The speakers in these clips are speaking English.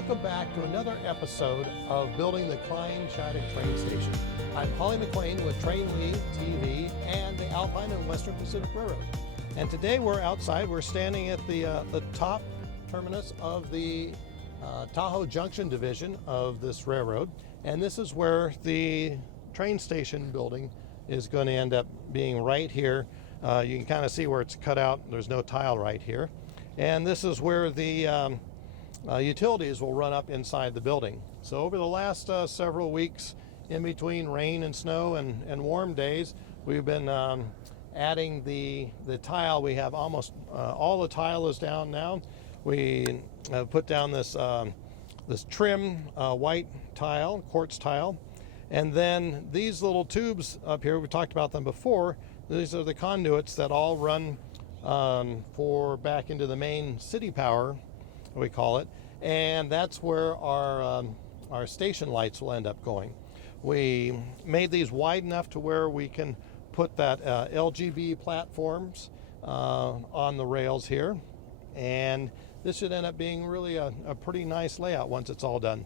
welcome back to another episode of Building the Kleine Scheidegg Train Station. I'm Hawley with Trainli TV and the Alpine and Western Pacific Railroad. And today we're outside. We're standing at the top terminus of the Tahoe Junction division of this railroad. And this is where the train station building is going to end up being right here. You can kind of see where it's cut out. There's no tile right here. And this is where the utilities will run up inside the building. So over the last several weeks, in between rain and snow and warm days, we've been adding the tile. We have almost all the tile is down now. We put down this trim white tile, quartz tile, and then these little tubes up here, we talked about them before. These are the conduits that all run for back into the main city power, we call it, and that's where our station lights will end up going. We made these wide enough to where we can put that LGB platforms on the rails here, and this should end up being really a pretty nice layout once it's all done.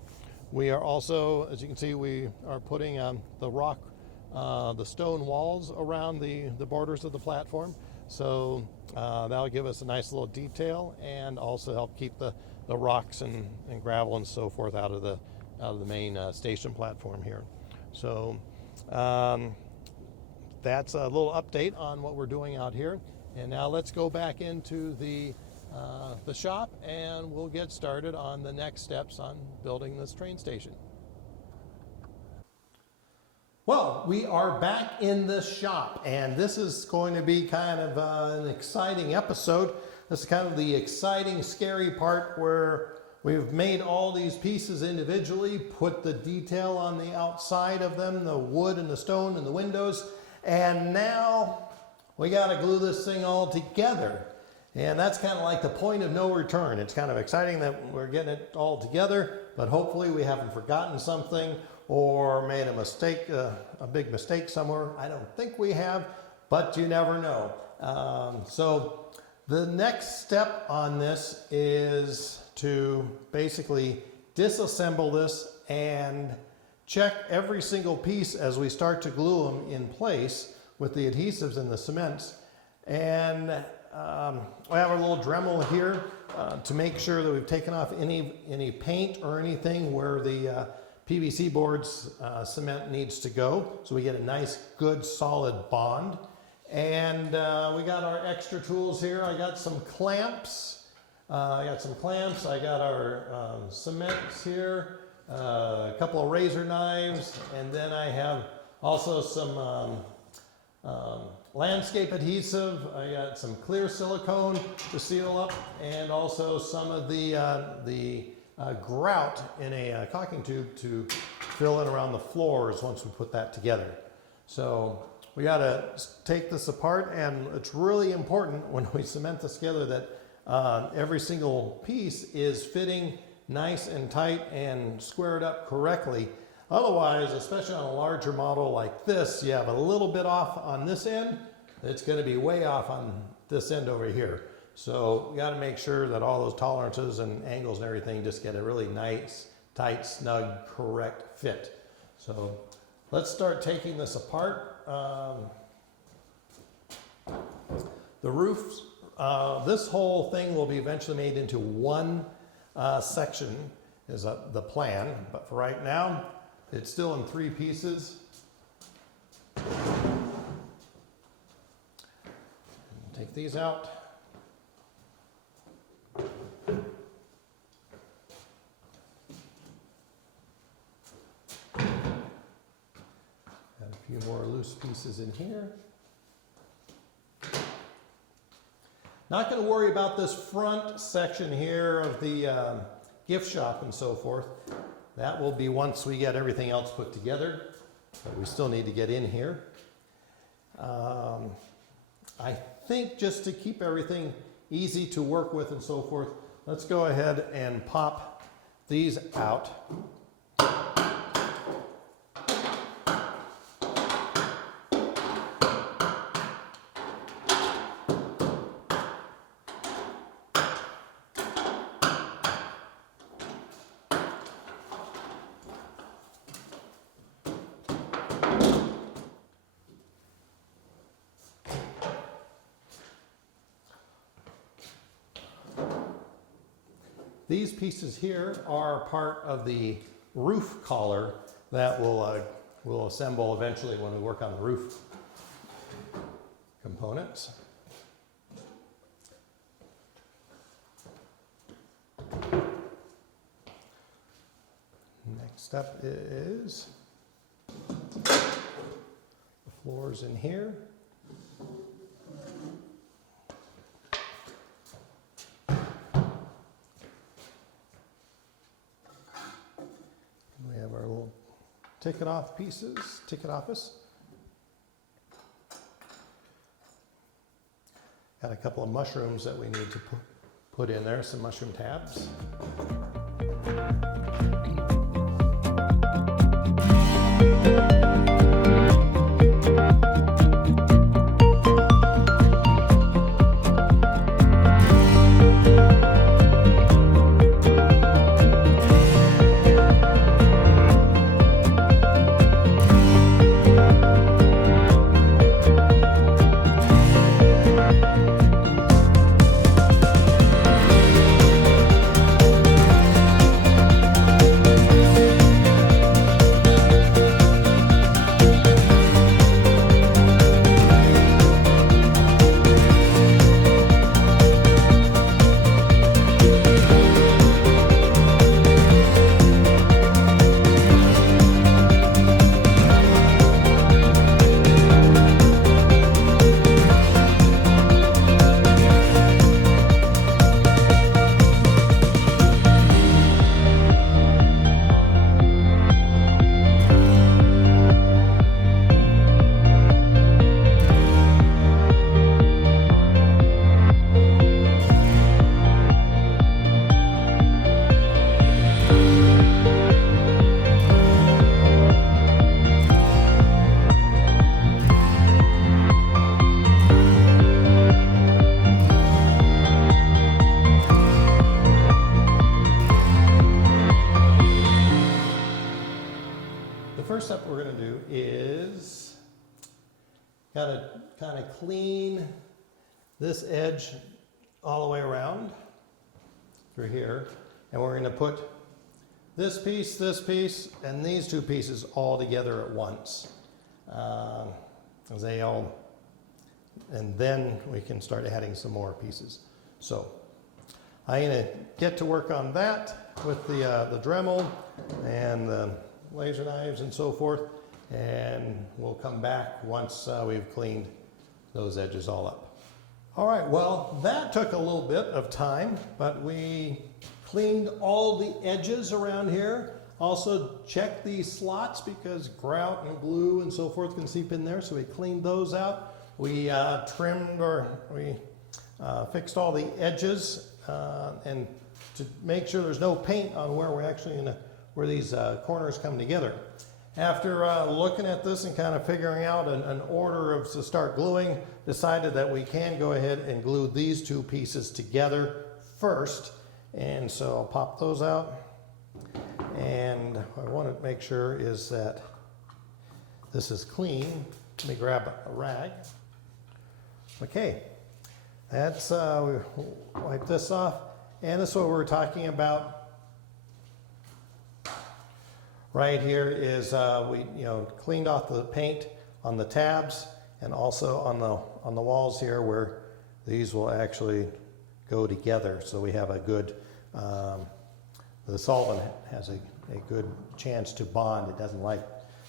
We are also, as you can see, we are putting the stone walls around the borders of the platform, so that'll give us a nice little detail and also help keep the rocks and gravel and so forth out of the main station platform here. So that's a little update on what we're doing out here. And now let's go back into the shop and we'll get started on the next steps on building this train station. Well, we are back in the shop, and this is going to be kind of an exciting episode. This is kind of the exciting, scary part where we've made all these pieces individually, put the detail on the outside of them, the wood and the stone and the windows, and now we got to glue this thing all together. And that's kind of like the point of no return. It's kind of exciting that we're getting it all together, but hopefully we haven't forgotten something or made a mistake, a big mistake somewhere. I don't think we have, but you never know. So the next step on this is to basically disassemble this and check every single piece as we start to glue them in place with the adhesives and the cements. And we have a little Dremel here to make sure that we've taken off any paint or anything where the PVC boards cement needs to go, so we get a nice, good, solid bond. And we got our extra tools here. I got some clamps. I got our cements here, a couple of razor knives, and then I have also some landscape adhesive. I got some clear silicone to seal up, and also some of the grout in a caulking tube to fill in around the floors once we put that together. So we got to take this apart, and it's really important when we cement this together that every single piece is fitting nice and tight and squared up correctly. Otherwise, especially on a larger model like this, you have a little bit off on this end, it's going to be way off on this end over here. So we got to make sure that all those tolerances and angles and everything just get a really nice, tight, snug, correct fit. So let's start taking this apart. The roofs, this whole thing will be eventually made into one section is the plan, but for right now it's still in 3 pieces. Take these out. A few more loose pieces in here. Not going to worry about this front section here of the gift shop and so forth. That will be once we get everything else put together, but we still need to get in here. I think just to keep everything easy to work with and so forth, let's go ahead and pop these out. These pieces here are part of the roof collar that we'll assemble eventually when we work on the roof components. Next up is the floors in here. We have our little ticket off pieces, ticket office. Got a couple of mushrooms that we need to put in there, some mushroom tabs. First step we're going to do is kind of clean this edge all the way around through here, and we're going to put this piece, and these two pieces all together at once. And then we can start adding some more pieces. So I'm going to get to work on that with the Dremel and the laser knives and so forth, and we'll come back once we've cleaned those edges all up. All right, well, that took a little bit of time, but we cleaned all the edges around here. Also checked these slots because grout and glue and so forth can seep in there, so we cleaned those out. We fixed all the edges and to make sure there's no paint on where we're actually going to where these corners come together. After looking at this and kind of figuring out an order to start gluing, decided that we can go ahead and glue these two pieces together first. And so I'll pop those out. And what I want to make sure is that this is clean. Let me grab a rag. Okay, that's, we wipe this off. And this is what we're talking about. Right here is we cleaned off the paint on the tabs and also on the walls here where these will actually go together. So we have a good the solvent has a good chance to bond. It doesn't like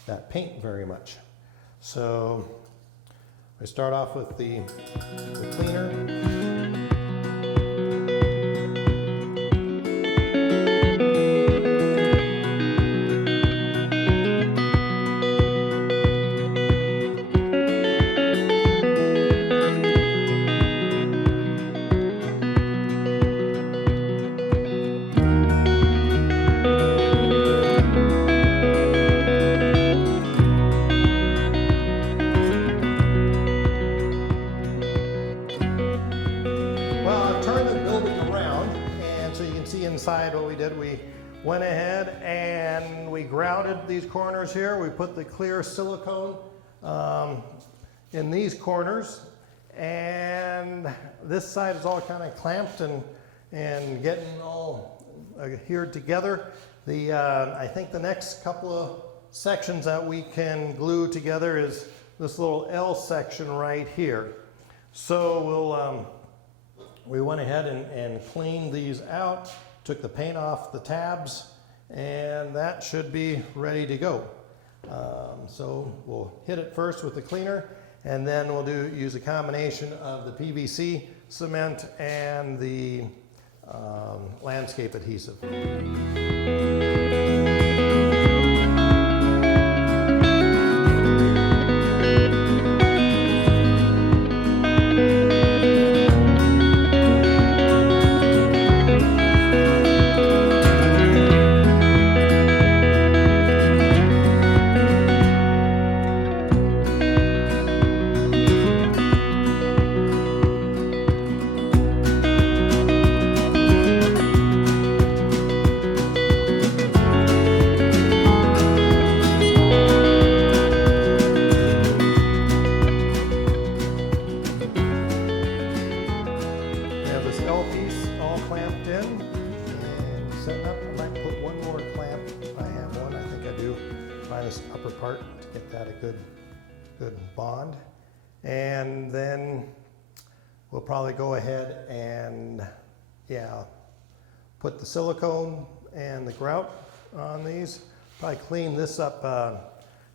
that paint very much. So we start off with the cleaner. Inside what we did, we went ahead and we grouted these corners here. We put the clear silicone in these corners, and this side is all kind of clamped and and getting all adhered together. I think the next couple of sections that we can glue together is this little L section right here. So we went ahead and cleaned these out, took the paint off the tabs, and that should be ready to go. So we'll hit it first with the cleaner, and then we'll use a combination of the PVC cement and the landscape adhesive. This upper part to get that a good bond, and then we'll probably go ahead and put the silicone and the grout on these. Probably clean this up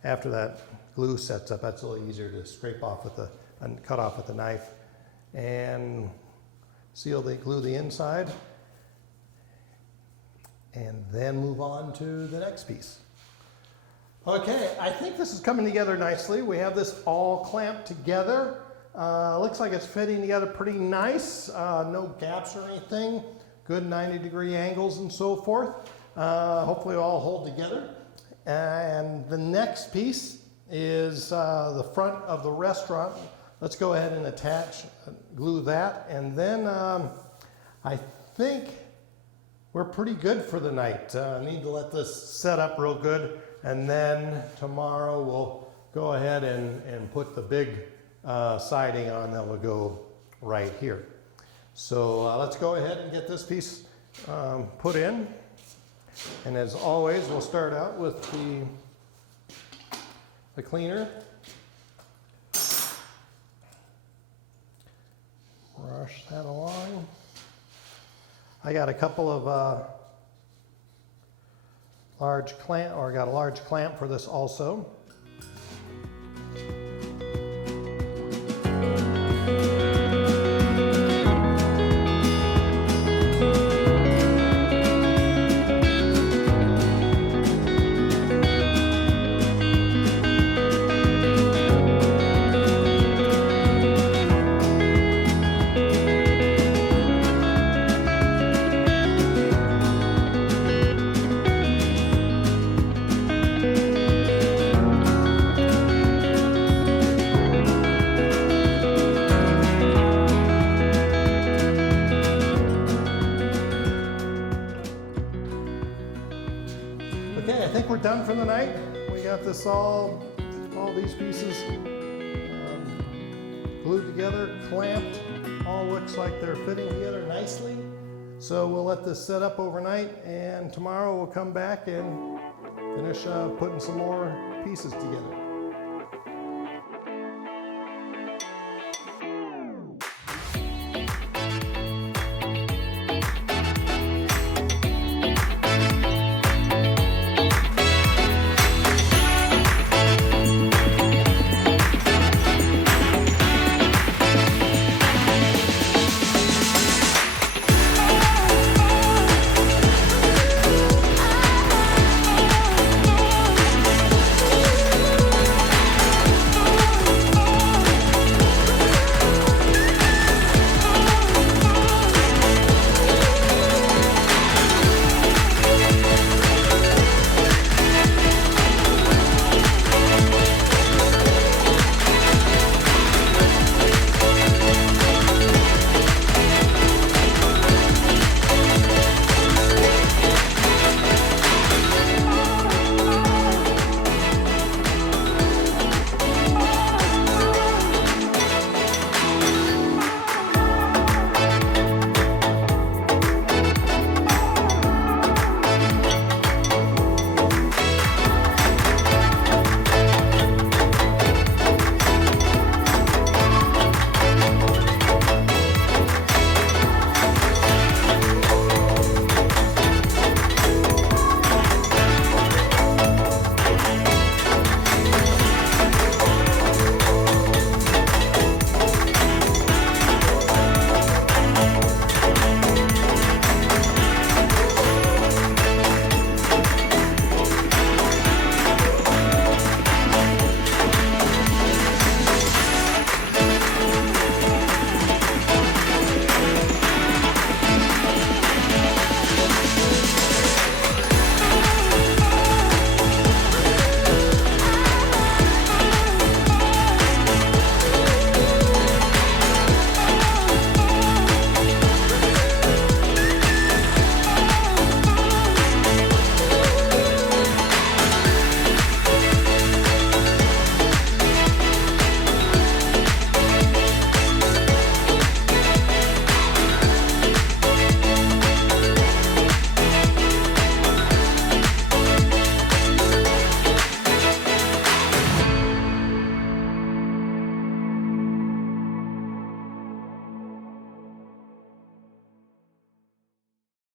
after that glue sets up. That's a little easier to scrape off with and cut off with a knife, and glue the inside, and then move on to the next piece. Okay, I think this is coming together nicely. We have this all clamped together. Looks like it's fitting together pretty nice. No gaps or anything. Good 90-degree angles and so forth. Hopefully it'll all hold together. And the next piece is the front of the restaurant. Let's go ahead and glue that. And then I think we're pretty good for the night. Need to let this set up real good. And then tomorrow we'll go ahead and put the big siding on that will go right here. So let's go ahead and get this piece put in. And as always, we'll start out with the cleaner. Brush that along. I got a couple of large clamp, or got a large clamp for this also. Okay, I think we're done for the night. We got this all these pieces glued together, clamped. All looks like they're fitting together nicely. So we'll let this set up overnight, and tomorrow we'll come back and finish putting some more pieces together.